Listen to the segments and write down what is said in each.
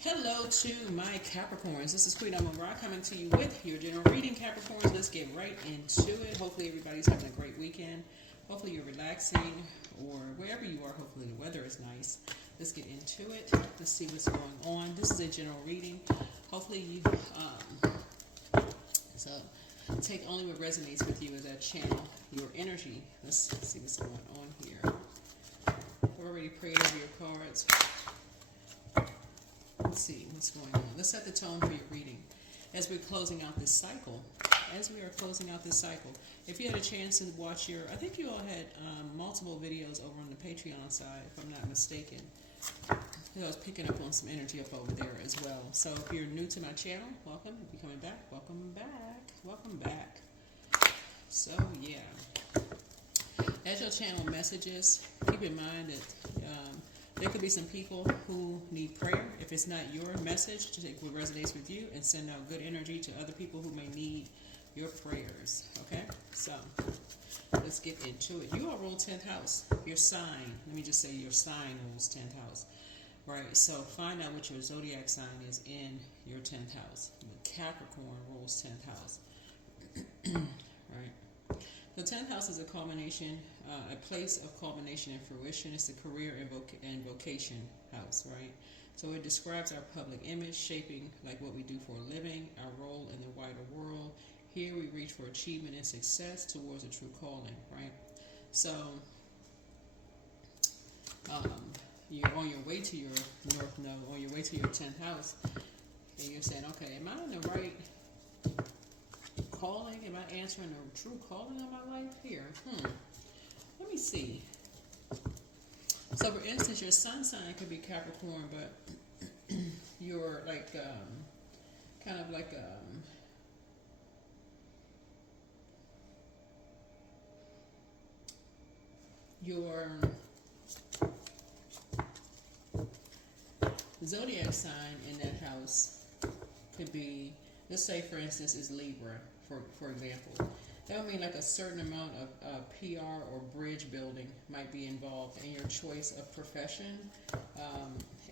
Hello to my Capricorns. This is Queen Amun-Ra coming to you with your general reading, Capricorns. Let's get right into it. Hopefully everybody's having a great weekend. Hopefully you're relaxing, or wherever you are, hopefully the weather is nice. Let's get into it. Let's see what's going on. This is a general reading. Hopefully you, so take only what resonates with you as I channel your energy. Let's see what's going on here. I've already prayed over your cards. Let's see what's going on. Let's set the tone for your reading as we're closing out this cycle. If you had a chance to watch I think you all had multiple videos over on the Patreon side, if I'm not mistaken. I was picking up on some energy up over there as well. So if you're new to my channel, welcome. If you're coming back, welcome back. So yeah, as your channel messages, keep in mind that there could be some people who need prayer. If it's not your message, to take what resonates with you and send out good energy to other people who may need your prayers. Okay? So, let's get into it. You all rule 10th house. Your sign. Let me just say your sign rules 10th house. Right? So, find out what your zodiac sign is in your 10th house. The Capricorn rules 10th house. Right? The 10th house is a culmination, a place of culmination and fruition. It's the career and vocation house, right? So it describes our public image, shaping like what we do for a living, our role in the wider world. Here we reach for achievement and success towards a true calling, right? So you're on your way to your North Node, on your way to your 10th house, and you're saying, okay, am I in the right calling? Am I answering the true calling of my life here? Let me see. So, for instance, your sun sign could be Capricorn, but you're like, kind of like, your zodiac sign in that house could be, let's say, for instance, is Libra. For example, that would mean like a certain amount of PR or bridge building might be involved in your choice of profession,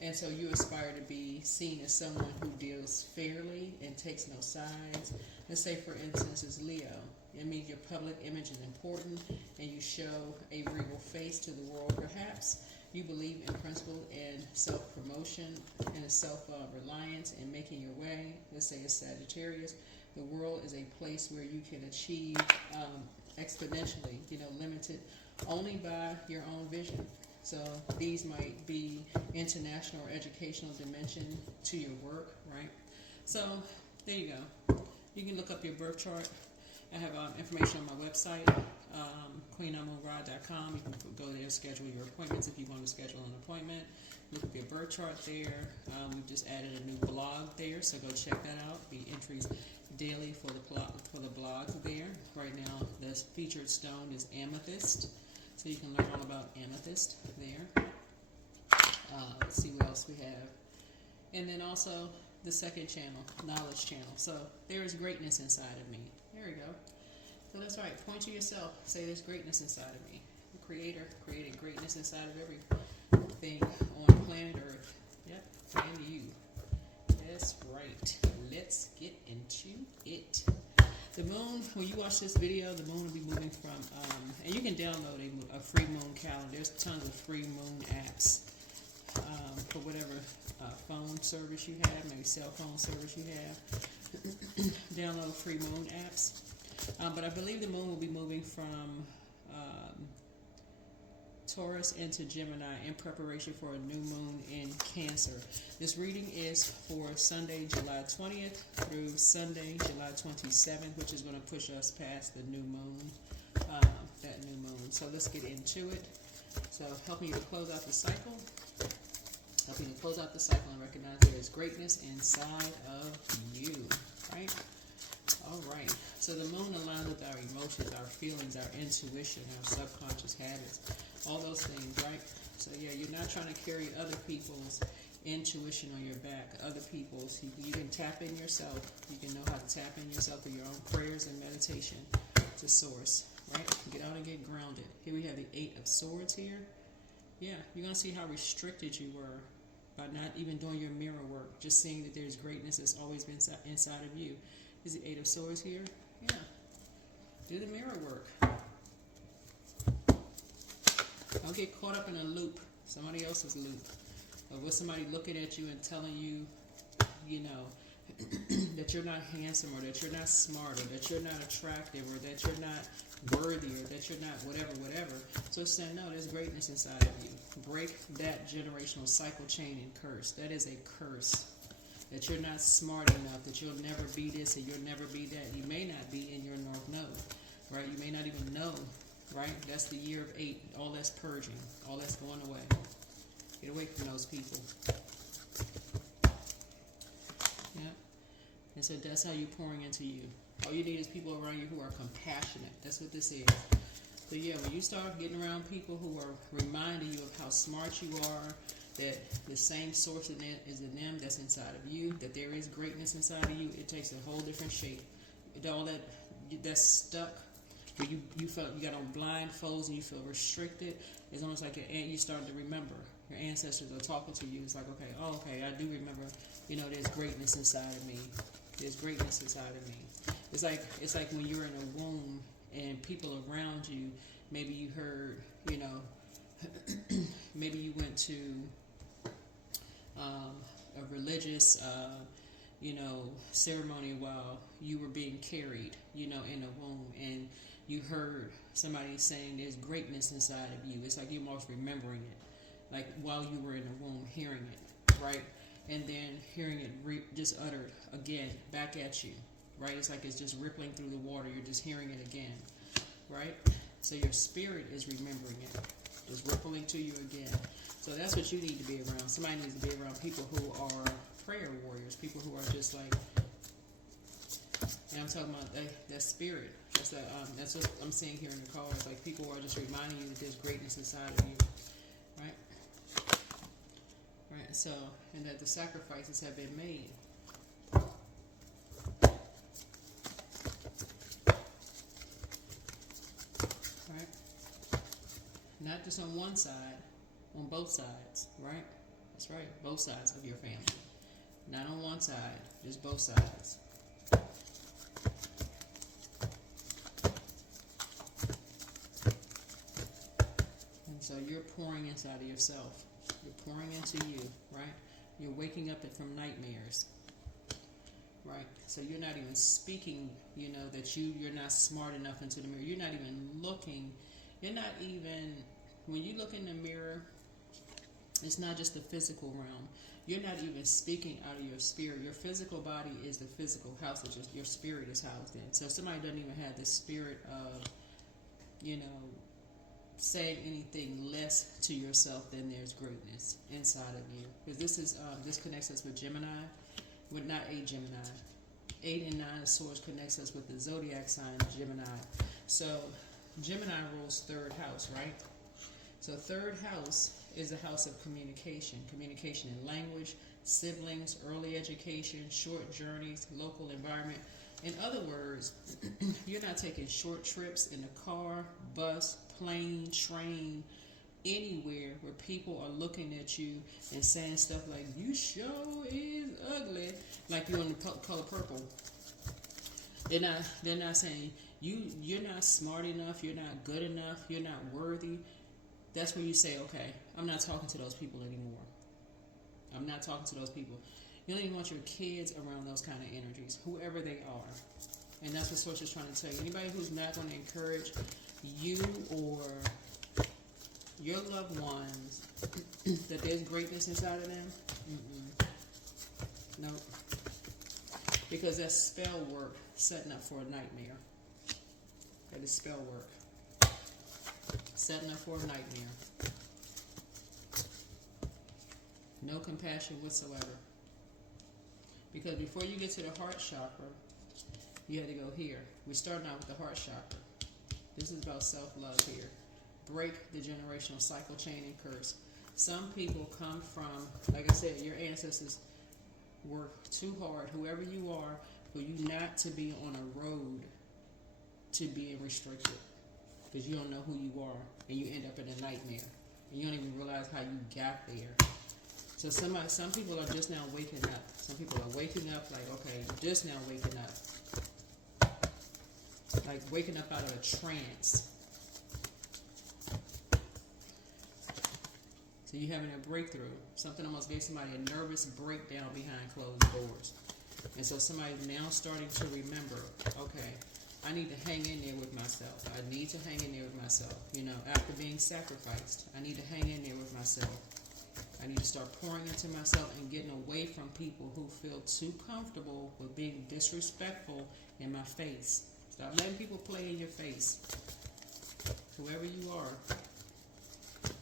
and so you aspire to be seen as someone who deals fairly and takes no sides. Let's say, for instance, is Leo. It means your public image is important, and you show a regal face to the world. Perhaps you believe in principle and self-promotion and a self-reliance in making your way. Let's say it's Sagittarius. The world is a place where you can achieve exponentially, limited only by your own vision. So these might be international or educational dimension to your work, right? So there you go. You can look up your birth chart. I have information on my website, queenamunra.com. You can go there and schedule your appointments if you want to schedule an appointment. Look up your birth chart there. We've just added a new blog there, so go check that out. Be entries daily for the blog there. Right now, the featured stone is amethyst, so you can learn all about amethyst there. Let's see what else we have. And then also the second channel, knowledge channel. So there is greatness inside of me. There we go. So that's right. Point to yourself. Say there's greatness inside of me. The Creator created greatness inside of everything on planet Earth. Yep, and you. That's right. Let's get into it. The moon, when you watch this video, the moon will be moving from, and you can download a free moon calendar. There's tons of free moon apps for whatever phone service you have, maybe cell phone service you have. Download free moon apps. But I believe the moon will be moving from Taurus into Gemini in preparation for a new moon in Cancer. This reading is for Sunday, July 20th through Sunday, July 27th, which is going to push us past the new moon, that new moon. So let's get into it. So helping you to close out the cycle. Helping you to close out the cycle and recognize there is greatness inside of you. Right? All right. So the moon aligns with our emotions, our feelings, our intuition, our subconscious habits, all those things, right? So yeah, you're not trying to carry other people's intuition on your back. Other people's, you can tap in yourself. You can know how to tap in yourself with your own prayers and meditation to source, right? Get out and get grounded. Here we have the 8 of Swords here. Yeah, you're going to see how restricted you were by not even doing your mirror work, just seeing that there's greatness that's always been inside of you. Is the Eight of Swords here? Yeah. Do the mirror work. Don't get caught up in a loop, somebody else's loop, of with somebody looking at you and telling you, you know, that you're not handsome, or that you're not smart, or that you're not attractive, or that you're not worthy, or that you're not whatever. So it's saying, no, there's greatness inside of you. Break that generational cycle chain and curse. That is a curse. That you're not smart enough, that you'll never be this and you'll never be that. You may not be in your North Node, right? You may not even know, right? That's the year of 8. All that's purging. All that's going away. Get away from those people. Yeah. And so that's how you're pouring into you. All you need is people around you who are compassionate. That's what this is. So yeah, when you start getting around people who are reminding you of how smart you are, that the same source is in them that's inside of you, that there is greatness inside of you, it takes a whole different shape. All that's stuck, where you felt you got on blindfolds and you feel restricted, it's almost like you starting to remember. Your ancestors are talking to you. It's like, okay, I do remember, you know, there's greatness inside of me. There's greatness inside of me. It's like when you're in a womb and people around you, maybe you heard, you know, maybe you went to a religious, you know, ceremony while you were being carried, you know, in a womb, and you heard somebody saying there's greatness inside of you. It's like you're almost remembering it, like while you were in the womb, hearing it, right? And then hearing it just uttered again back at you, right? It's like it's just rippling through the water. You're just hearing it again, right? So your spirit is remembering it, just rippling to you again. So that's what you need to be around. Somebody needs to be around people who are prayer warriors, people who are just like, and I'm talking about that spirit. That's what I'm seeing here in the cards. Like people who are just reminding you that there's greatness inside of you, right? Right. So, and that the sacrifices have been made. Right. Not just on one side. On both sides, right? That's right, both sides of your family. Not on one side, just both sides. And so you're pouring inside of yourself. You're pouring into you, right? You're waking up from nightmares, right? So you're not even speaking, you know, that you're not smart enough into the mirror. You're not even looking. You're not even, when you look in the mirror, it's not just the physical realm. You're not even speaking out of your spirit. Your physical body is the physical house that your spirit is housed in. So if somebody doesn't even have the spirit of, you know, saying anything less to yourself, then there's greatness inside of you. Because this connects us with Gemini, with not a Gemini. 8 and 9 of Swords connects us with the zodiac sign Gemini. So Gemini rules 3rd house, right? So 3rd house is the house of communication in language, siblings, early education, short journeys, local environment. In other words, you're not taking short trips in a car, bus, plane, train, anywhere where people are looking at you and saying stuff like, you sure is ugly, like you're on the color purple. They're not saying, you're not smart enough, you're not good enough, you're not worthy. That's when you say, okay, I'm not talking to those people anymore. I'm not talking to those people. You don't even want your kids around those kind of energies, whoever they are. And that's what Source is trying to tell you. Anybody who's not going to encourage you or your loved ones that there's greatness inside of them, nope. Because that's spell work setting up for a nightmare. That is spell work. Setting up for a nightmare. No compassion whatsoever. Because before you get to the heart chakra, you have to go here. We're starting out with the heart chakra. This is about self-love here. Break the generational cycle, chain, and curse. Some people come from, like I said, your ancestors worked too hard, whoever you are, for you not to be on a road to being restricted. Because you don't know who you are, and you end up in a nightmare. And you don't even realize how you got there. So some people are just now waking up. Some people are waking up like, okay, just now waking up. Like waking up out of a trance. So you're having a breakthrough. Something almost gave somebody a nervous breakdown behind closed doors. And so somebody's now starting to remember, okay, I need to hang in there with myself. I need to hang in there with myself. You know, after being sacrificed, I need to hang in there with myself. I need to start pouring into myself and getting away from people who feel too comfortable with being disrespectful in my face. Stop letting people play in your face. Whoever you are.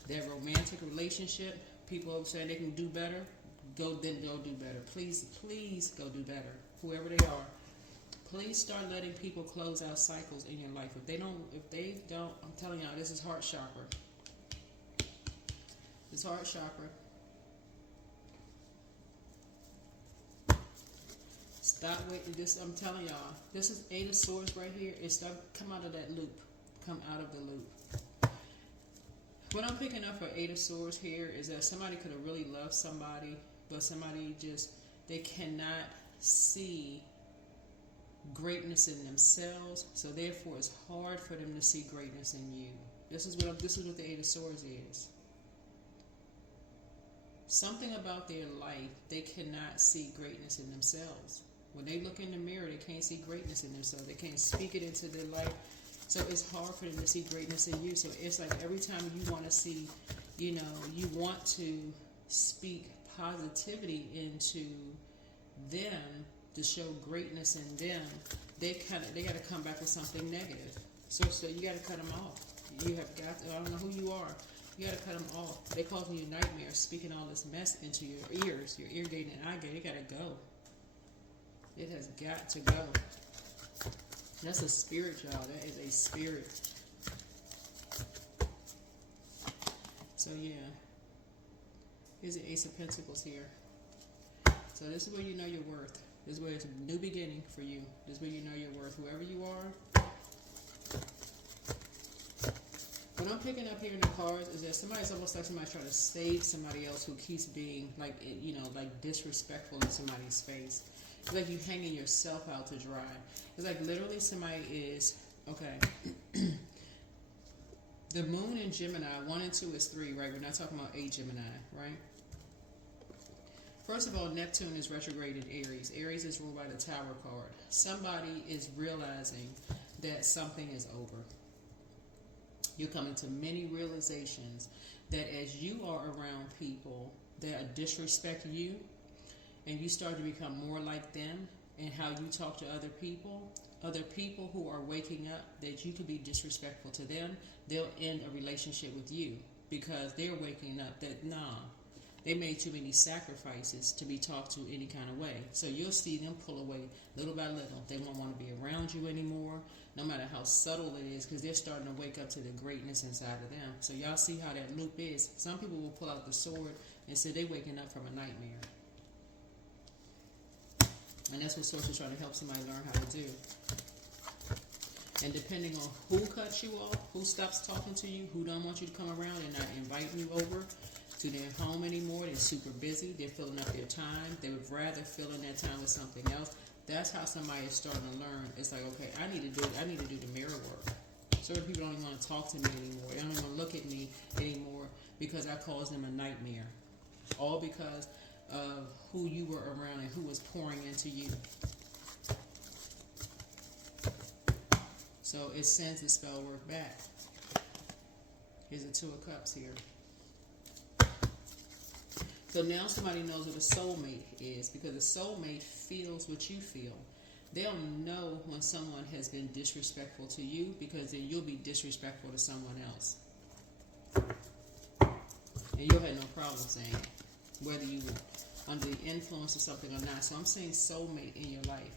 That romantic relationship, people saying they can do better, go do better. Please go do better. Whoever they are. Please start letting people close out cycles in your life. If they don't, I'm telling y'all, this is heart chakra. It's heart chakra. Stop waiting. This, I'm telling y'all, this is 8 of Swords right here. It's start come out of that loop. Come out of the loop. What I'm picking up for 8 of Swords here is that somebody could have really loved somebody, but somebody just, they cannot see greatness in themselves, so therefore it's hard for them to see greatness in you. This is what the 8 of Swords is. Something about their life, they cannot see greatness in themselves. When they look in the mirror, they can't see greatness in themselves. They can't speak it into their life. So it's hard for them to see greatness in you. So it's like every time you want to see, you know, you want to speak positivity into them to show greatness in them, they got to come back with something negative. So you got to cut them off. You have got to, I don't know who you are. You got to cut them off. They causing you nightmares, speaking all this mess into your ears, your ear gate and eye gate. It got to go. It has got to go. That's a spirit, y'all. That is a spirit. So yeah. Here's the Ace of Pentacles here. So this is where you know your worth. This is where it's a new beginning for you. This is where you know your worth. Whoever you are. What I'm picking up here in the cards is that somebody's almost like somebody trying to save somebody else who keeps being like, you know, like disrespectful in somebody's face. It's like you hanging yourself out to dry. It's like literally somebody is, okay. The moon in Gemini, 1 and 2 is 3, right? We're not talking about a Gemini, right? First of all, Neptune is retrograde in Aries. Aries is ruled by the Tower card. Somebody is realizing that something is over. You're coming to many realizations that as you are around people that disrespect you, and you start to become more like them and how you talk to other people who are waking up that you could be disrespectful to them, they'll end a relationship with you because they're waking up that, nah, they made too many sacrifices to be talked to any kind of way. So you'll see them pull away little by little. They won't want to be around you anymore, no matter how subtle it is, because they're starting to wake up to the greatness inside of them. So y'all see how that loop is. Some people will pull out the sword and say they're waking up from a nightmare. And that's what Source is trying to help somebody learn how to do. And depending on who cuts you off, who stops talking to you, who don't want you to come around and not inviting you over to their home anymore, they're super busy, they're filling up their time, they would rather fill in that time with something else. That's how somebody is starting to learn. It's like, okay, I need to do the mirror work. Certain people don't even want to talk to me anymore. They don't even look at me anymore because I caused them a nightmare. All because of who you were around and who was pouring into you. So it sends the spell work back. Here's the 2 of Cups here. So now somebody knows what a soulmate is, because a soulmate feels what you feel. They'll know when someone has been disrespectful to you, because then you'll be disrespectful to someone else. And you'll have no problem saying it, whether you were under the influence of something or not. So I'm saying soulmate in your life.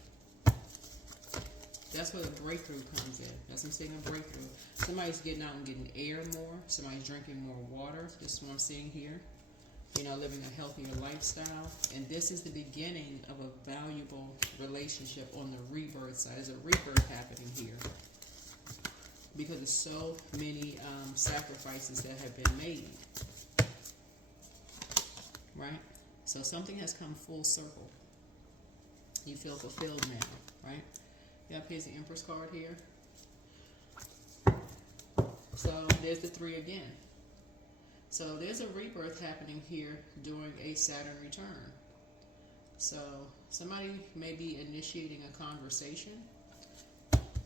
That's where the breakthrough comes in. That's what I'm saying, a breakthrough. Somebody's getting out and getting air more. Somebody's drinking more water. This is what I'm seeing here. You know, living a healthier lifestyle. And this is the beginning of a valuable relationship on the rebirth side. There's a rebirth happening here. Because of so many sacrifices that have been made. right? So something has come full circle. You feel fulfilled now, right? Yep, here's the Empress card here. So there's the 3 again. So there's a rebirth happening here during a Saturn return. So somebody may be initiating a conversation.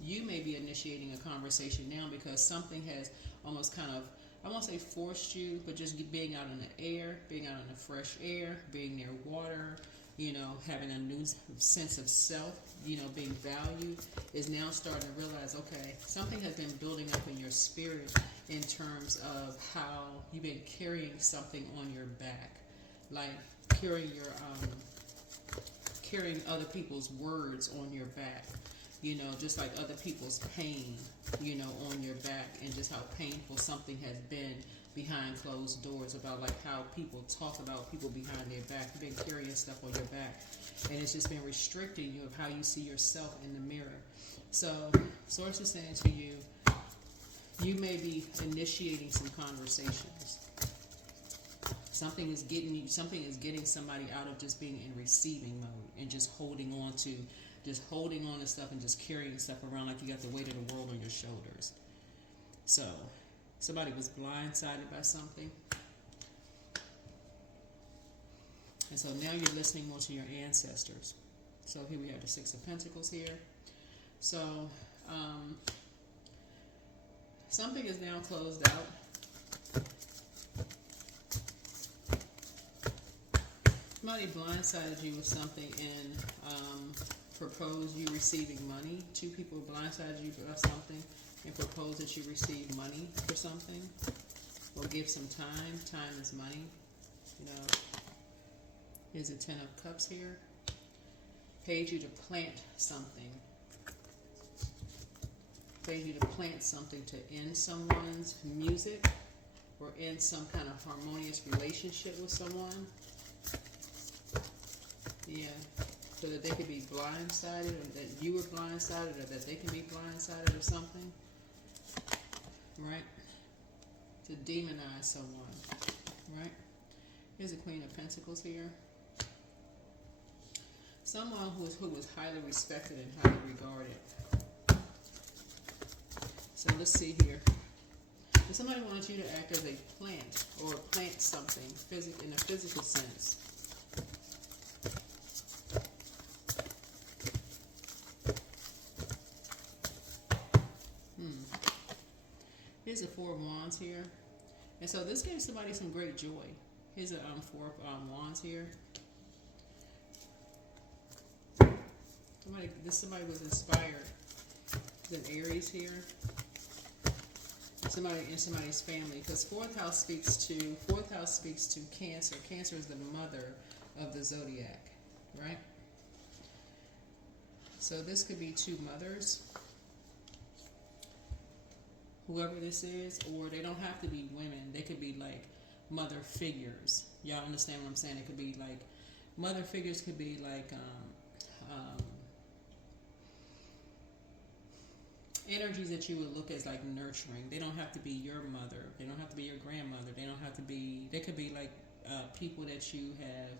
You may be initiating a conversation now because something has almost kind of, I won't say forced you, but just being out in the air, being out in the fresh air, being near water, you know, having a new sense of self, you know, being valued, is now starting to realize, okay, something has been building up in your spirit in terms of how you've been carrying something on your back, like carrying other people's words on your back, you know, just like other people's pain, you know, on your back, and just how painful something has been behind closed doors, about like how people talk about people behind their back. You've been carrying stuff on your back, and it's just been restricting you of how you see yourself in the mirror. So Source is saying to you, you may be initiating some conversations. Something is getting somebody out of just being in receiving mode and just holding on to stuff and just carrying stuff around like you got the weight of the world on your shoulders. So somebody was blindsided by something. And so now you're listening more to your ancestors. So here we have the 6 of Pentacles here. So something is now closed out. Somebody blindsided you with something and proposed you receiving money. 2 people blindsided you about something and proposed that you receive money for something, or give some time. Time is money. You know, here's a 10 of Cups here. Paid you to plant something. Paid you to plant something to end someone's music or end some kind of harmonious relationship with someone. Yeah, so that they could be blindsided, or that you were blindsided, or that they can be blindsided or something, right? To demonize someone, right? Here's the Queen of Pentacles here. Someone who was highly respected and highly regarded. So let's see here. If somebody wanted you to act as a plant, or plant something in a physical sense. Here's a 4 of Wands here. And so this gave somebody some great joy. Here's a 4 of Wands here. Somebody was inspired. There's an Aries here. Somebody in somebody's family. Because 4th house speaks to Cancer. Cancer is the mother of the zodiac, right? So this could be 2 mothers. Whoever this is, or they don't have to be women. They could be like mother figures. Y'all understand what I'm saying? It could be like mother figures. Could be like energies that you would look as like nurturing. They don't have to be your mother. They don't have to be your grandmother. They don't have to be. They could be like people that you have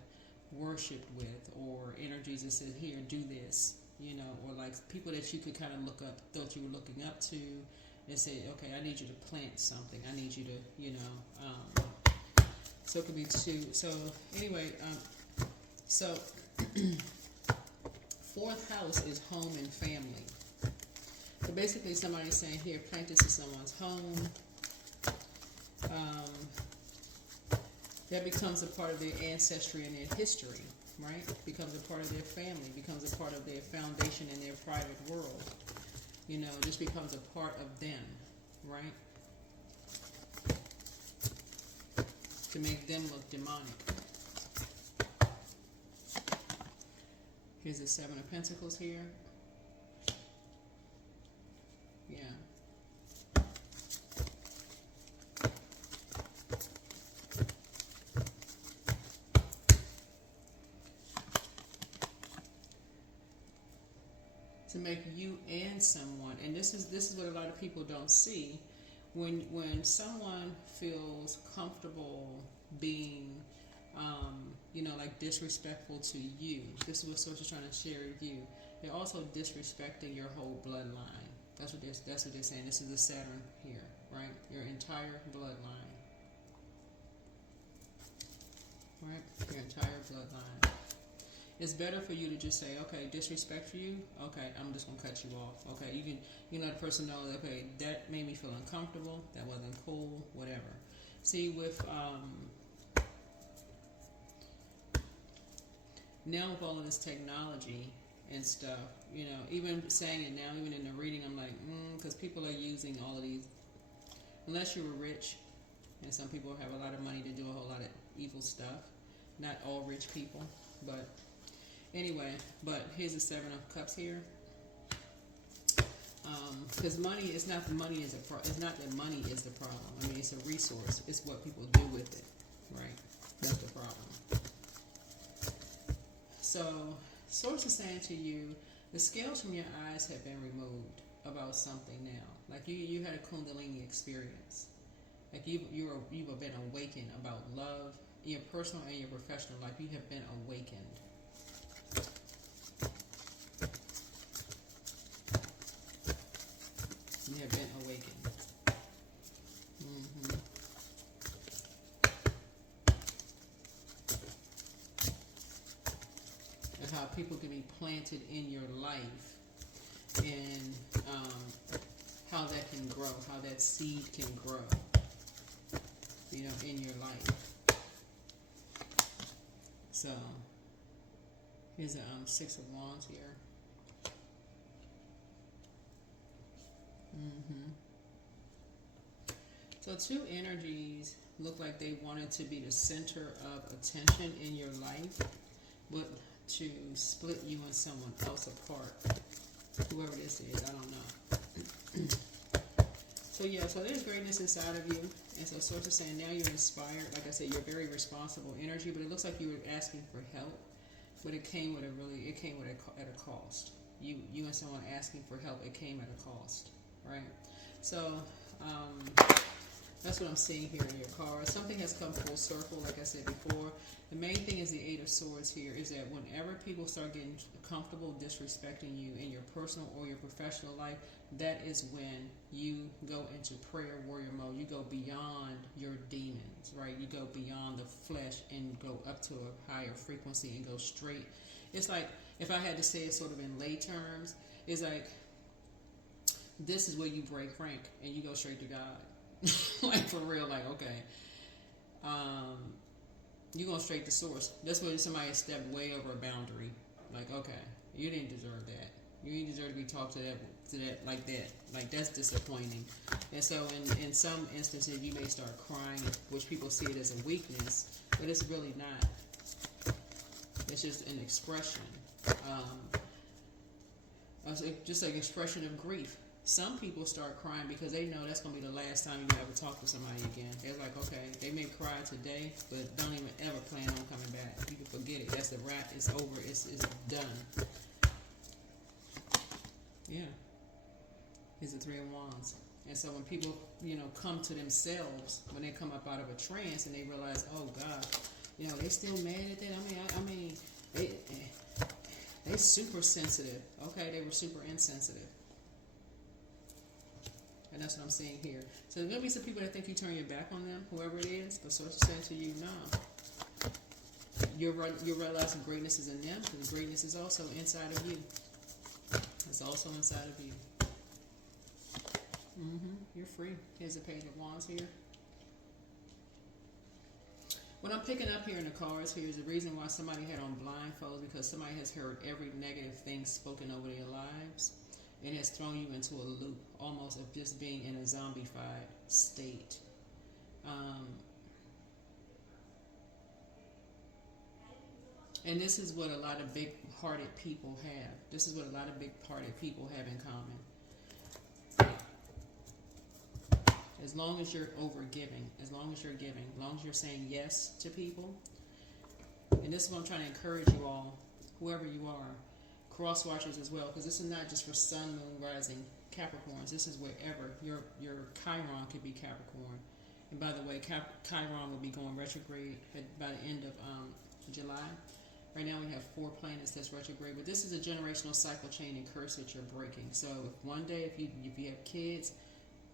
worshipped with, or energies that said, "Here, do this," you know, or like people that you could kind of look up, thought you were looking up to. And say, okay, I need you to plant something. I need you to, you know. So it could be 2. So anyway, so 4th house is home and family. So basically, somebody's saying, here, plant this in someone's home. That becomes a part of their ancestry and their history, right? Becomes a part of their family. Becomes a part of their foundation in their private world. You know, it just becomes a part of them, right? To make them look demonic. Here's the 7 of Pentacles here. Yeah. To make you and someone, and this is what a lot of people don't see, when someone feels comfortable being like disrespectful to you. This is what Source is trying to share with you. They're also disrespecting your whole bloodline. That's what they're saying. This is the Saturn here, right? Your entire bloodline, right? Your entire bloodline. It's better for you to just say, okay, disrespect for you. Okay, I'm just gonna cut you off. Okay, you let the person know that, okay, that made me feel uncomfortable. That wasn't cool. Whatever. See, with now with all of this technology and stuff, even saying it now, even in the reading, I'm like, because people are using all of these. Unless you're rich, and some people have a lot of money to do a whole lot of evil stuff. Not all rich people, but anyway. But here's the Seven of Cups here. Because money is not the money is a it's not that money is the problem. I mean, it's a resource. It's what people do with it, right? That's the problem. So, Source is saying to you, the scales from your eyes have been removed about something now. Like you had a Kundalini experience. Like you've been awakened about love, your personal and your professional life. You have been awakened. You have been awakened. And how people can be planted in your life, and how that can grow, how that seed can grow, in your life. So, here's a Six of Wands here. So two energies look like they wanted to be the center of attention in your life, but to split you and someone else apart. Whoever this is, I don't know. So there's greatness inside of you. And so Source is saying now you're inspired. Like I said, you're very responsible energy, but it looks like you were asking for help, but it came at a cost. You and someone asking for help, it came at a cost, right? So that's what I'm seeing here in your cards. Something has come full circle, like I said before. The main thing is the Eight of Swords here, is that whenever people start getting comfortable disrespecting you in your personal or your professional life, that is when you go into prayer warrior mode. You go beyond your demons, right? You go beyond the flesh and go up to a higher frequency and go straight. It's like, if I had to say it sort of in lay terms, it's like, this is where you break rank and you go straight to God. Like, for real, like, okay. You go straight to source. That's when somebody stepped way over a boundary. Like, okay, you didn't deserve that. You didn't deserve to be talked to that like that. Like, that's disappointing. And so in some instances you may start crying, which people see it as a weakness, but it's really not. It's just an expression. Just like an expression of grief. Some people start crying because they know that's going to be the last time you ever talk to somebody again. They're like, okay, they may cry today, but don't even ever plan on coming back. You can forget it. That's the wrap. It's over. It's done. Yeah. Here's the Three of Wands. And so when people, come to themselves, when they come up out of a trance and they realize, oh, God, they still mad at that. I mean, they super sensitive. Okay, they were super insensitive. And that's what I'm seeing here. So there's going to be some people that think you turn your back on them, whoever it is. But Source is saying to you, no. You're realizing greatness is in them, because greatness is also inside of you. It's also inside of you. You're free. Here's a Page of Wands here. What I'm picking up here in the cards here is the reason why somebody had on blindfolds, because somebody has heard every negative thing spoken over their lives. And has thrown you into a loop, almost of just being in a zombified state. And this is what a lot of big-hearted people have. This is what a lot of big-hearted people have in common. As long as you're over-giving, as long as you're giving, as long as you're saying yes to people. And this is what I'm trying to encourage you all, whoever you are. Cross watchers as well, because this is not just for Sun, Moon, Rising, Capricorns. This is wherever your Chiron could be Capricorn, And by the way, Chiron will be going retrograde by the end of July. Right now we have 4 planets that's retrograde, but this is a generational cycle chain and curse that you're breaking. So if one day, if you have kids,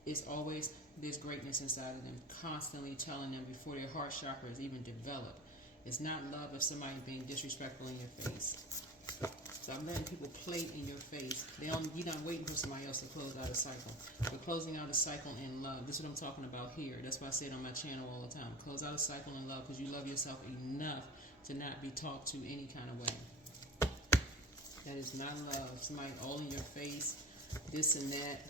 it's always, there's greatness inside of them, constantly telling them before their heart chakra is even developed. It's not love if somebody being disrespectful in your face. So I'm letting people play in your face. You're not waiting for somebody else to close out a cycle. We're closing out a cycle in love. This is what I'm talking about here. That's why I say it on my channel all the time. Close out a cycle in love because you love yourself enough to not be talked to any kind of way. That is not love. Somebody all in your face, this and that,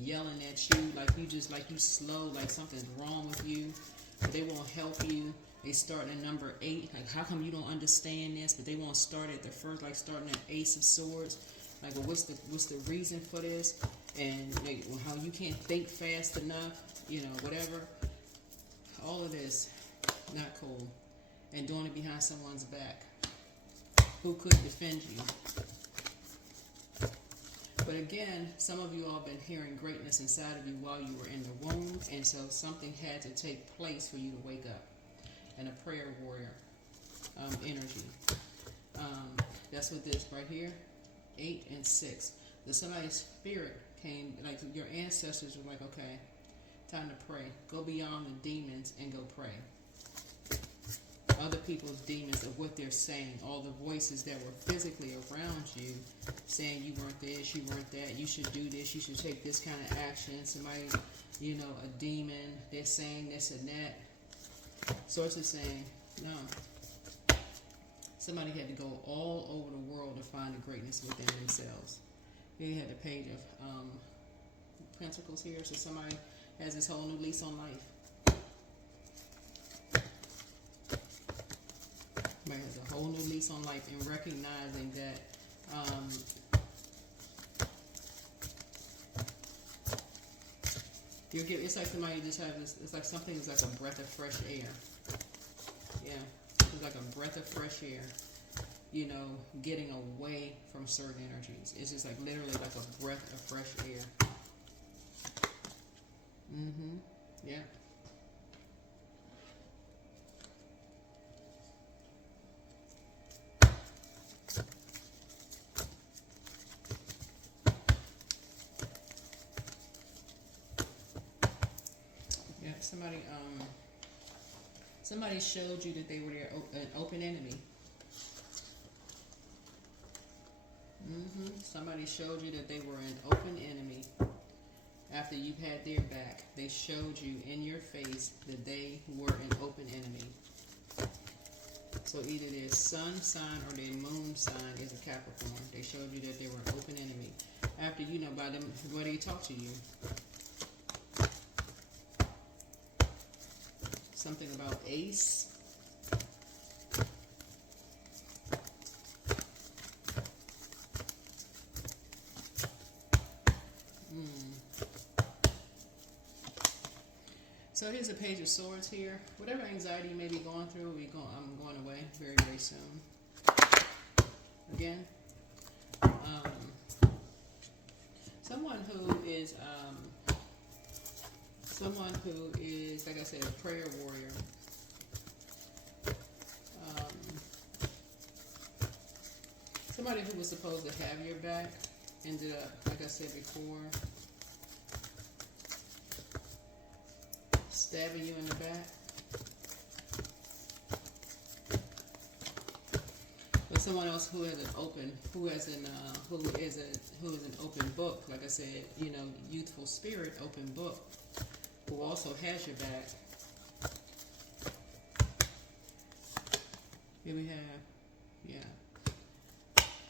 yelling at you like you slow, like something's wrong with you, but they won't help you. They start at number 8. Like, how come you don't understand this? But they won't start at the first, like starting at Ace of Swords. Like, well, what's the reason for this? And how you can't think fast enough, whatever. All of this, not cool. And doing it behind someone's back. Who could defend you? But again, some of you all have been hearing greatness inside of you while you were in the womb. And so something had to take place for you to wake up. And a prayer warrior energy. That's what this right here, 8 and 6. Somebody's spirit came, like your ancestors were like, okay, time to pray. Go beyond the demons and go pray. Other people's demons of what they're saying, all the voices that were physically around you saying you weren't this, you weren't that, you should do this, you should take this kind of action. Somebody, a demon, they're saying this and that. Sources saying, no. Somebody had to go all over the world to find the greatness within themselves. Here you had the Page of Pentacles here. So somebody has this whole new lease on life. Somebody has a whole new lease on life and recognizing that it's like somebody just have this, it's like something is like a breath of fresh air. Yeah, it's like a breath of fresh air, getting away from certain energies. It's just like literally like a breath of fresh air. Yeah. Somebody showed you that they were an open enemy. Somebody showed you that they were an open enemy. After you've had their back, they showed you in your face that they were an open enemy. So either their sun sign or their moon sign is a Capricorn. They showed you that they were an open enemy. After by them, where they talk to you. Something about Ace. So here's a Page of Swords here. Whatever anxiety you may be going through, I'm going away very, very soon. Again, someone who is, like I said, a prayer warrior. Somebody who was supposed to have your back ended up, like I said before, stabbing you in the back. But someone else who is an open book, like I said, youthful spirit, open book, who also has your back. Here we have,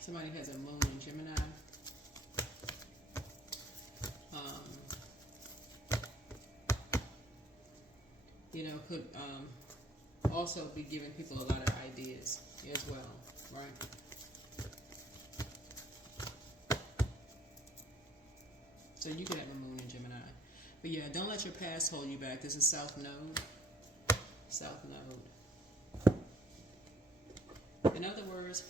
somebody has a moon in Gemini. Could also be giving people a lot of ideas as well, right? So you could have a moon in Gemini. But yeah, don't let your past hold you back. This is South Node. South Node. In other words,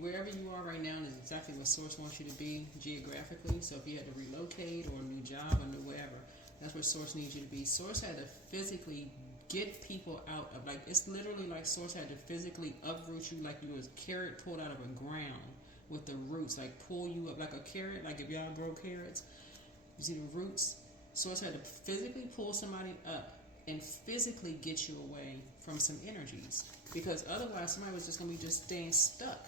wherever you are right now is exactly what Source wants you to be geographically. So if you had to relocate or a new job or new whatever, That's where Source needs you to be. Source had to physically get people out of, like, it's literally like Source had to physically uproot you like you was a carrot pulled out of a ground with the roots, like pull you up like a carrot, like if y'all grow carrots, you see the roots? Source had to physically pull somebody up and physically get you away from some energies, because otherwise somebody was just going to be just staying stuck.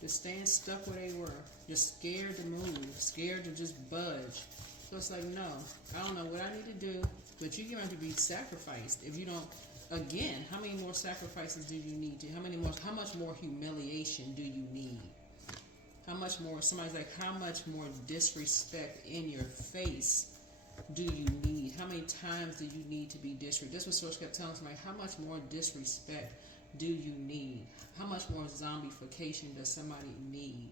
Just staying stuck where they were, just scared to move, scared to just budge. So it's like, no, I don't know what I need to do, but you're going to be sacrificed if you don't. Again, how many more sacrifices do you need to? How much more humiliation do you need? How much more? Somebody's like, how much more disrespect in your face do you need? How many times do you need to be disrespected? This was Source kept telling somebody, how much more disrespect do you need? How much more zombification does somebody need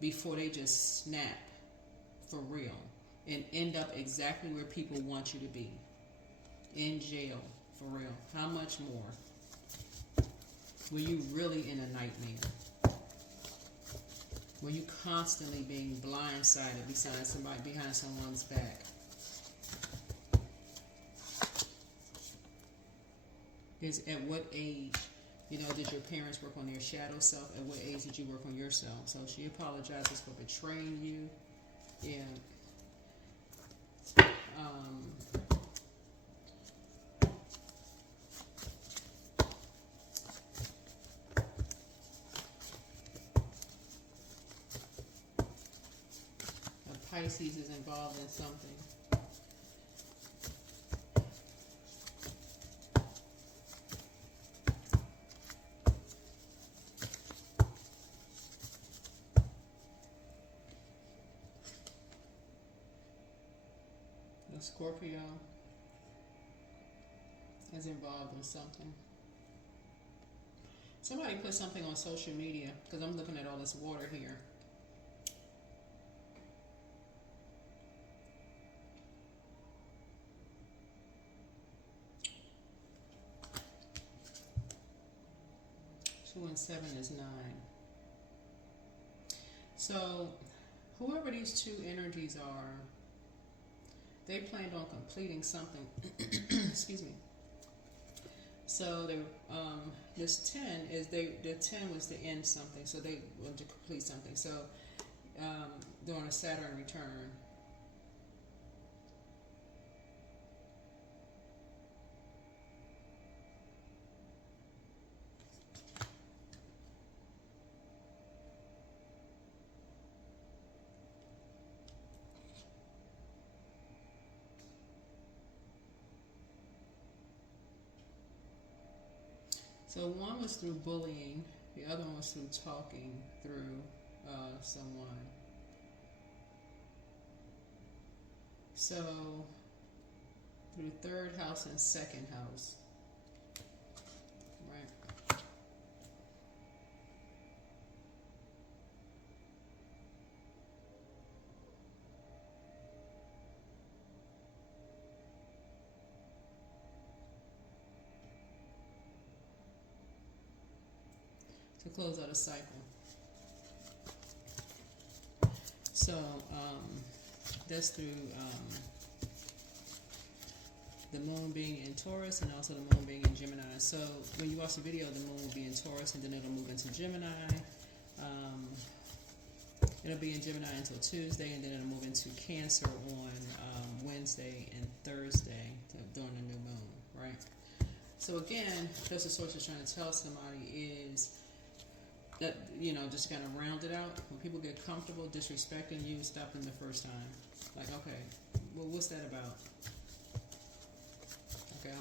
before they just snap for real and end up exactly where people want you to be? In jail, for real. How much more? Were you really in a nightmare? Were you constantly being blindsided behind someone's back? At what age, did your parents work on their shadow self? At what age did you work on yourself? So she apologizes for betraying you. Yeah. Pisces is involved in something. The Scorpio is involved in something. Somebody put something on social media, because I'm looking at all this water here. Two and 7 is 9. So, whoever these two energies are, they planned on completing something. Excuse me. So this 10 is the 10 was to end something. So they wanted to complete something. So during a Saturn return. So one was through bullying, the other one was through talking through someone. So through third house and second house, right? To close out a cycle. So that's through the moon being in Taurus and also the moon being in Gemini. So when you watch the video, the moon will be in Taurus and then it'll move into Gemini. It'll be in Gemini until Tuesday, and then it'll move into Cancer on Wednesday and Thursday during the new moon, right? So again, that's the source is trying to tell somebody is that, just kind of round it out. When people get comfortable disrespecting you, stop them the first time. Like, okay, well, what's that about? Okay,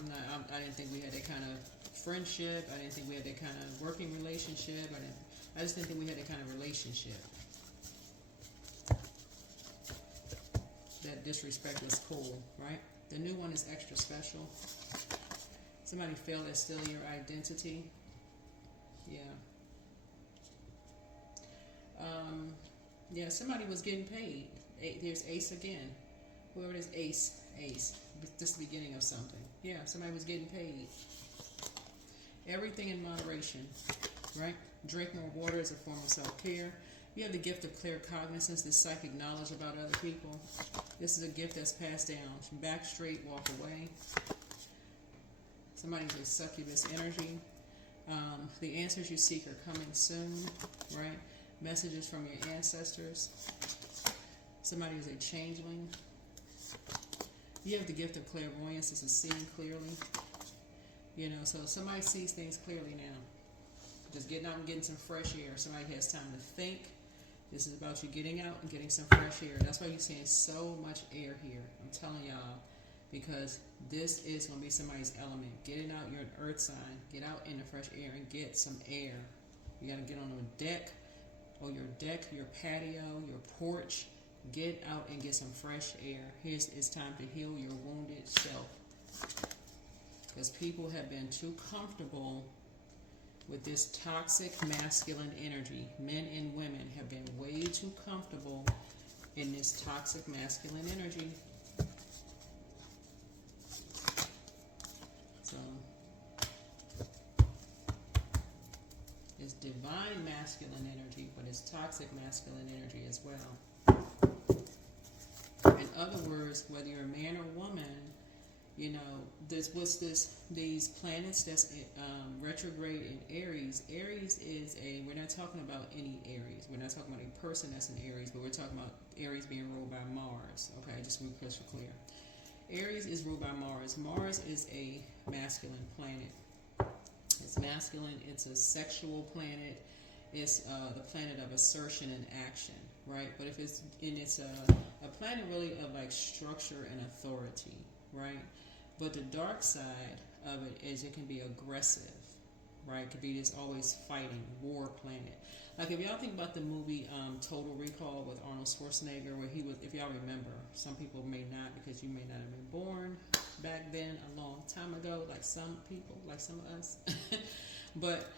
I didn't think we had that kind of friendship. I didn't think we had that kind of working relationship. I just didn't think we had that kind of relationship. That disrespect was cool, right? The new one is extra special. Somebody failed at stealing your identity. Yeah. Yeah, somebody was getting paid. There's Ace again. Whoever it is, Ace. This is the beginning of something. Yeah, somebody was getting paid. Everything in moderation, right? Drink more water as a form of self-care. You have the gift of clear cognizance, this psychic knowledge about other people. This is a gift that's passed down. Back straight, walk away. Somebody's a succubus energy. The answers you seek are coming soon, right? Messages from your ancestors. Somebody is a changeling. You have the gift of clairvoyance. This is seeing clearly. You know, so somebody sees things clearly now. Just getting out and getting some fresh air. Somebody has time to think. This is about you getting out and getting some fresh air. That's why you're seeing so much air here. I'm telling y'all, because this is going to be somebody's element. Getting out, you're an earth sign. Get out in the fresh air and get some air. You got to get on a deck, or your deck, your patio, your porch. Get out and get some fresh air. It's time to heal your wounded self. Because people have been too comfortable with this toxic masculine energy. Men and women have been way too comfortable in this toxic masculine energy. So it's divine masculine energy, but it's toxic masculine energy as well. In other words, whether you're a man or woman, you know, these planets that's retrograde in Aries. Aries is we're not talking about any Aries. We're not talking about a person that's in Aries, but we're talking about Aries being ruled by Mars. Okay, just to be crystal clear. Aries is ruled by Mars. Mars is a masculine planet. It's masculine. It's a sexual planet. It's the planet of assertion and action, right? But if it's a planet really of like structure and authority, right? But the dark side of it is it can be aggressive, right? It could be this always fighting, war planet. Like if y'all think about the movie Total Recall with Arnold Schwarzenegger, where he was, if y'all remember, some people may not because you may not have been born back then a long time ago, like some people, like some of us. But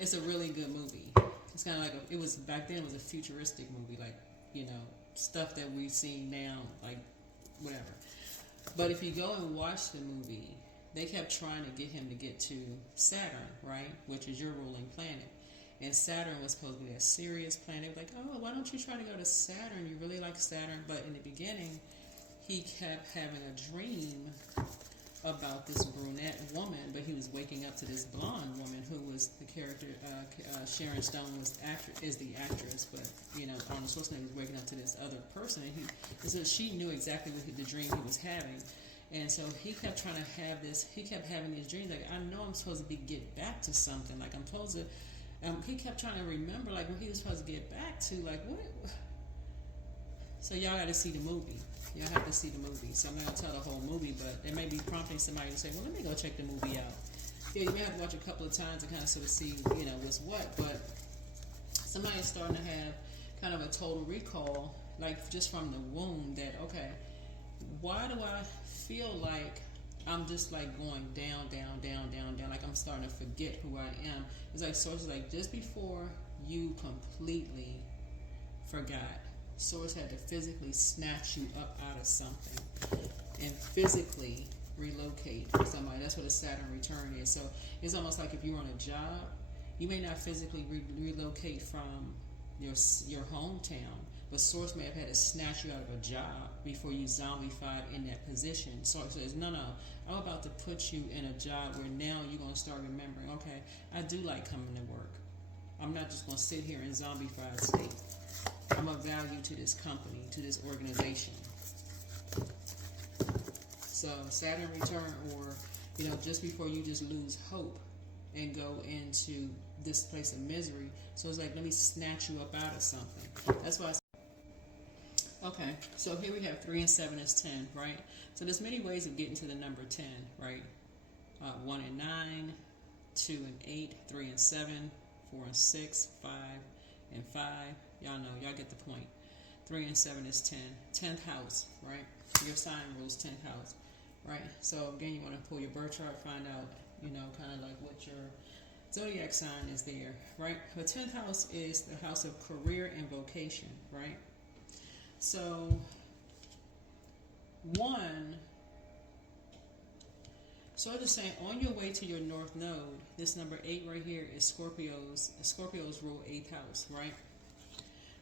it's a really good movie. It's kind of like, it was back then, it was a futuristic movie, like, you know, stuff that we've seen now, like whatever. But if you go and watch the movie, they kept trying to get him to get to Saturn, right? Which is your ruling planet. And Saturn was supposed to be a serious planet. Like, oh, why don't you try to go to Saturn? You really like Saturn. But in the beginning, he kept having a dream about this brunette woman, but he was waking up to this blonde woman who was the character. Sharon Stone is the actress, but you know, Arnold Schwarzenegger was waking up to this other person, and so she knew exactly what the dream he was having, and so he kept trying to have this. He kept having these dreams like, I know I'm supposed to get back to something. Like I'm supposed to. He kept trying to remember like what he was supposed to get back to. Like what? So y'all got to see the movie. Y'all have to see the movie. So I'm not going to tell the whole movie, but they may be prompting somebody to say, well, let me go check the movie out. Yeah, you may have to watch a couple of times to kind of sort of see, you know, what's what. But somebody is starting to have kind of a total recall, like just from the womb that, okay, why do I feel like I'm just like going down, down, down, down, down, like I'm starting to forget who I am. It's like sources like just before you completely forgot, Source had to physically snatch you up out of something and physically relocate somebody. That's what a Saturn return is. So it's almost like if you're on a job, you may not physically relocate from your hometown, but Source may have had to snatch you out of a job before you zombified in that position. Source says, no, I'm about to put you in a job where now you're going to start remembering, okay, I do like coming to work. I'm not just going to sit here in zombified state. I'm of value to this company, to this organization. So Saturn return, or you know, just before you just lose hope and go into this place of misery. So it's like, let me snatch you up out of something. That's why. Okay, so here we have 3 and 7 is 10, right? So there's many ways of getting to the number 10, right? 1 and 9, 2 and 8, 3 and 7, 4 and 6, 5 and 5. Y'all know, y'all get the point. 3 and 7 is 10. 10th house, right? Your sign rules 10th house, right? So again, you want to pull your birth chart, find out, you know, kind of like what your zodiac sign is there, right? The 10th house is the house of career and vocation, right? So, so I'm just saying, on your way to your north node, this number 8 right here is Scorpio's rule 8th house, right?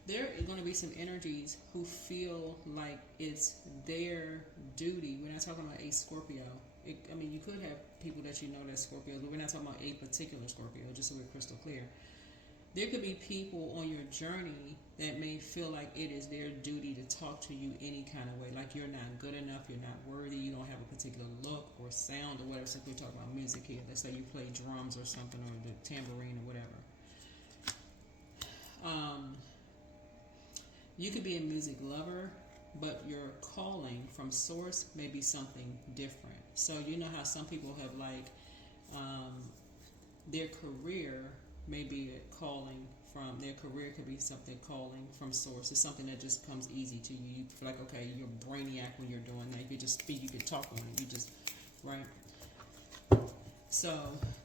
there are going to be some energies who feel like it's their duty. We're not talking about a Scorpio. I mean, you could have people that you know that's Scorpios, but we're not talking about a particular Scorpio, just so we're crystal clear. There could be people on your journey that may feel like it is their duty to talk to you any kind of way, like you're not good enough, you're not worthy, you don't have a particular look or sound or whatever. Since we're talking about music here, let's say you play drums or something, or the tambourine or whatever. You could be a music lover, but your calling from source may be something different. So you know how some people have their career may be a calling from, their career could be something calling from source. It's something that just comes easy to you. You feel like, okay, you're a brainiac when you're doing that. You just speak, you can talk on it. You just, right? So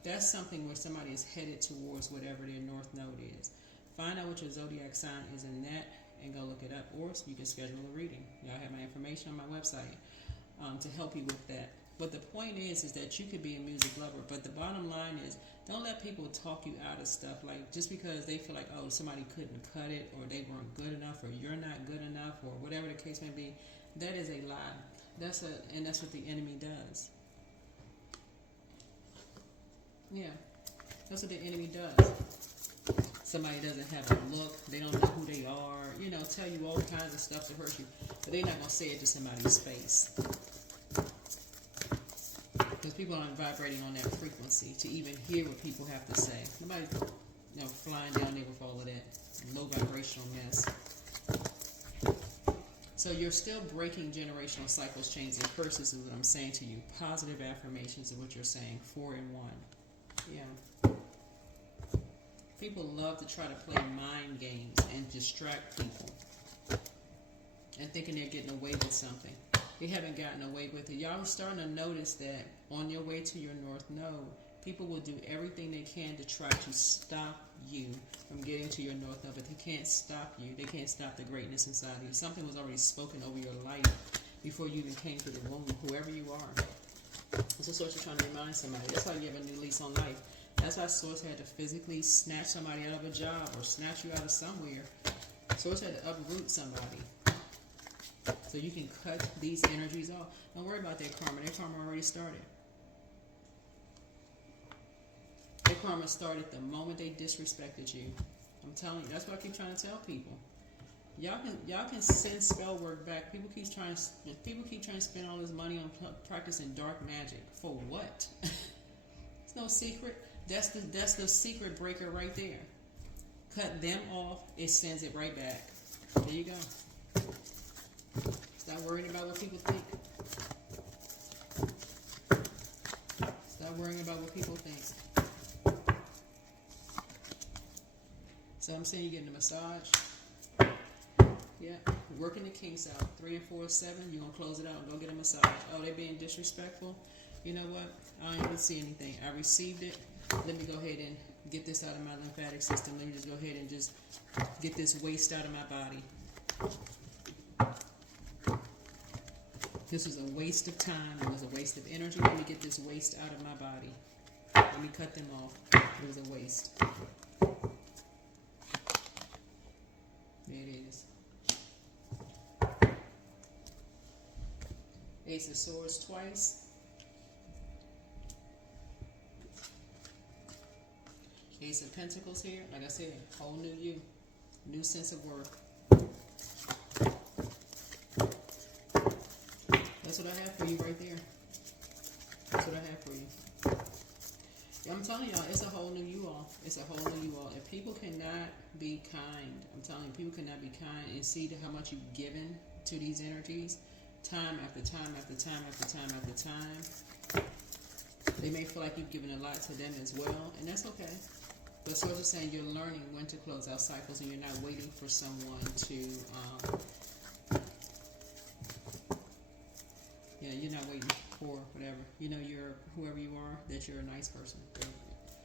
that's something where somebody is headed towards whatever their north node is. Find out what your zodiac sign is in that and go look it up, or you can schedule a reading. Y'all have my information on my website to help you with that. But the point is that you could be a music lover, but the bottom line is, don't let people talk you out of stuff. Like, just because they feel like, oh, somebody couldn't cut it, or they weren't good enough, or you're not good enough, or whatever the case may be, that is a lie. And that's what the enemy does. Yeah, that's what the enemy does. Somebody doesn't have a look, they don't know who they are, tell you all kinds of stuff to hurt you, but they're not going to say it to somebody's face. Because people aren't vibrating on that frequency to even hear what people have to say. Nobody's flying down there with all of that low vibrational mess. So you're still breaking generational cycles, chains, and curses is what I'm saying to you. Positive affirmations is what you're saying. 4 in 1. Yeah. People love to try to play mind games and distract people and thinking they're getting away with something. They haven't gotten away with it. Y'all are starting to notice that on your way to your north node, people will do everything they can to try to stop you from getting to your north node, but they can't stop you. They can't stop the greatness inside of you. Something was already spoken over your life before you even came to the womb, whoever you are. This is what you're trying to remind somebody. That's how you have a new lease on life. That's why Source had to physically snatch somebody out of a job or snatch you out of somewhere. Source had to uproot somebody. So you can cut these energies off. Don't worry about their karma. Their karma already started. Their karma started the moment they disrespected you. I'm telling you. That's what I keep trying to tell people. Y'all can send spell work back. People keep trying to spend all this money on practicing dark magic. For what? It's no secret. That's the secret breaker right there. Cut them off. It sends it right back. There you go. Stop worrying about what people think. Stop worrying about what people think. So I'm saying you're getting a massage. Yeah, working the kinks out. 3 and 4, 7. You're going to close it out and go get a massage. Oh, they're being disrespectful. You know what? I don't even see anything. I received it. Let me go ahead and get this out of my lymphatic system. Let me just go ahead and just get this waste out of my body. This was a waste of time. It was a waste of energy. Let me get this waste out of my body. Let me cut them off. It was a waste. There it is. Ace of Swords twice. Ace of Pentacles here. Like I said, whole new you. New sense of worth. That's what I have for you right there. That's what I have for you. I'm telling y'all, it's a whole new you all. It's a whole new you all. If people cannot be kind, I'm telling you, people cannot be kind and see how much you've given to these energies, time after time after time after time after time. They may feel like you've given a lot to them as well, and that's okay. But Source is saying you're learning when to close out cycles, and you're not waiting for someone to, you're not waiting for whatever. You're whoever you are, that you're a nice person,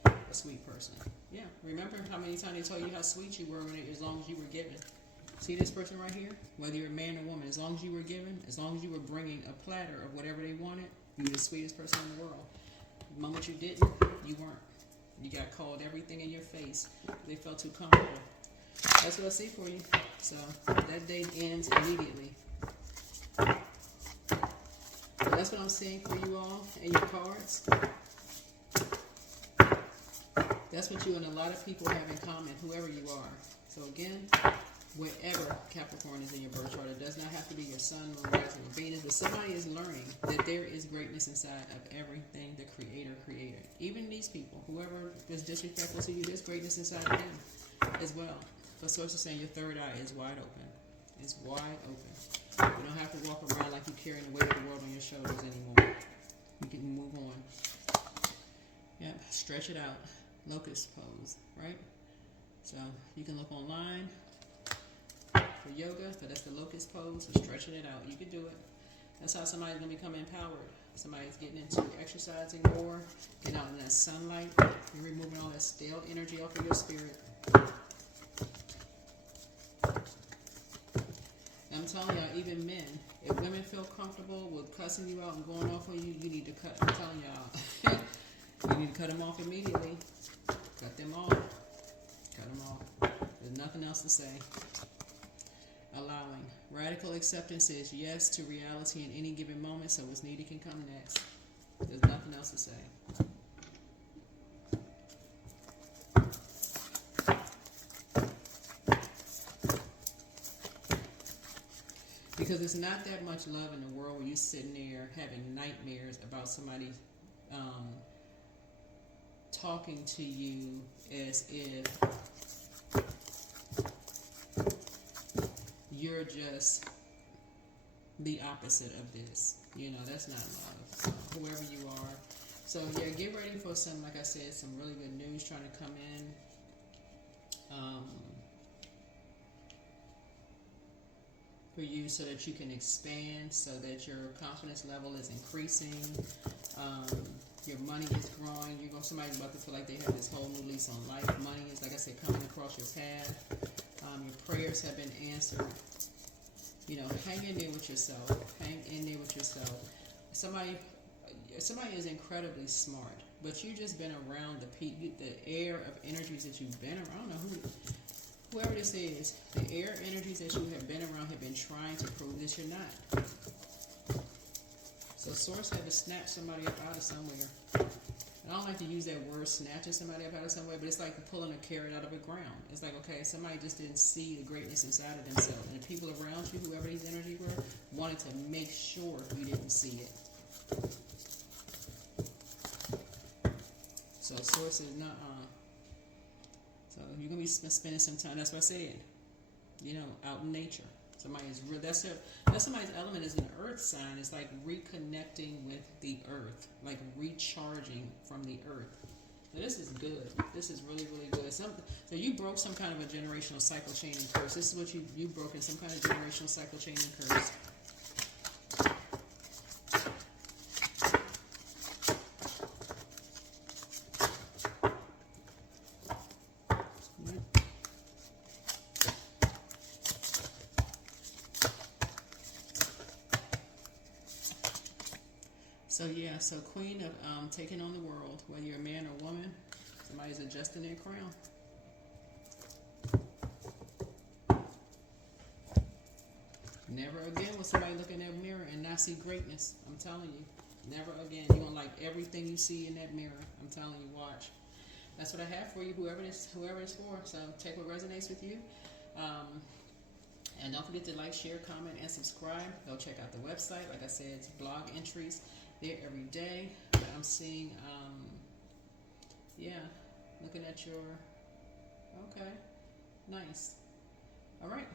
a sweet person. Yeah, remember how many times they told you how sweet you were as long as you were given. See this person right here? Whether you're a man or woman, as long as you were given, as long as you were bringing a platter of whatever they wanted, you were the sweetest person in the world. The moment you didn't, you weren't. You got called everything in your face. They felt too comfortable. That's what I see for you. So that date ends immediately. So that's what I'm seeing for you all and your cards. That's what you and a lot of people have in common, whoever you are. So again, wherever Capricorn is in your birth chart, it does not have to be your sun, moon, rising, or Venus, but somebody is learning that there is greatness inside of everything the Creator created. Even these people, whoever is disrespectful to you, there's greatness inside of them as well. But source is saying your third eye is wide open. It's wide open. You don't have to walk around like you're carrying the weight of the world on your shoulders anymore. You can move on. Yep, stretch it out. Locust pose, right? So you can look online for yoga, but that's the locust pose, so stretching it out. You can do it. That's how somebody's going to become empowered. Somebody's getting into exercising more, getting out in that sunlight. You're removing all that stale energy off of your spirit. I'm telling y'all, even men, if women feel comfortable with cussing you out and going off on you, you need to cut. I'm telling y'all, you need to cut them off immediately. Cut them off. Cut them off. There's nothing else to say. Allowing. Radical acceptance is yes to reality in any given moment, so what's needed can come next. There's nothing else to say. Because it's not that much love in the world where you're sitting there having nightmares about somebody talking to you as if you're just the opposite of this. You know, that's not love. So, whoever you are. So, yeah, get ready for some, like I said, some really good news trying to come in. For you, so that you can expand, so that your confidence level is increasing. Your money is growing. Somebody's about to feel like they have this whole new lease on life. Money is, like I said, coming across your path. Your prayers have been answered. You know, hang in there with yourself. Hang in there with yourself. Somebody is incredibly smart, but you've just been around the air of energies that you've been around. I don't know whoever this is. The air energies that you have been around have been trying to prove that you're not. So Source had to snatch somebody up out of somewhere. I don't like to use that word, snatching somebody up out of somewhere, but it's like pulling a carrot out of the ground. It's like, okay, somebody just didn't see the greatness inside of themselves. And the people around you, whoever these energies were, wanted to make sure you didn't see it. So Source is not So you're going to be spending some time, that's what I said, you know, out in nature. Somebody's real. That's somebody's element is an earth sign. It's like reconnecting with the earth, like recharging from the earth. So this is good. This is really, really good. So you broke some kind of a generational cycle chain and curse. This is what you broke in, some kind of generational cycle chain and curse. So yeah, so Queen of taking on the world, whether you're a man or woman, somebody's adjusting their crown. Never again will somebody look in that mirror and not see greatness. I'm telling you, never again. You're gonna like everything you see in that mirror. I'm telling you, watch. That's what I have for you, whoever it's for. So take what resonates with you. And don't forget to like, share, comment, and subscribe. Go check out the website. Like I said, it's blog entries there every day. I'm seeing, looking at your, okay, nice. All right.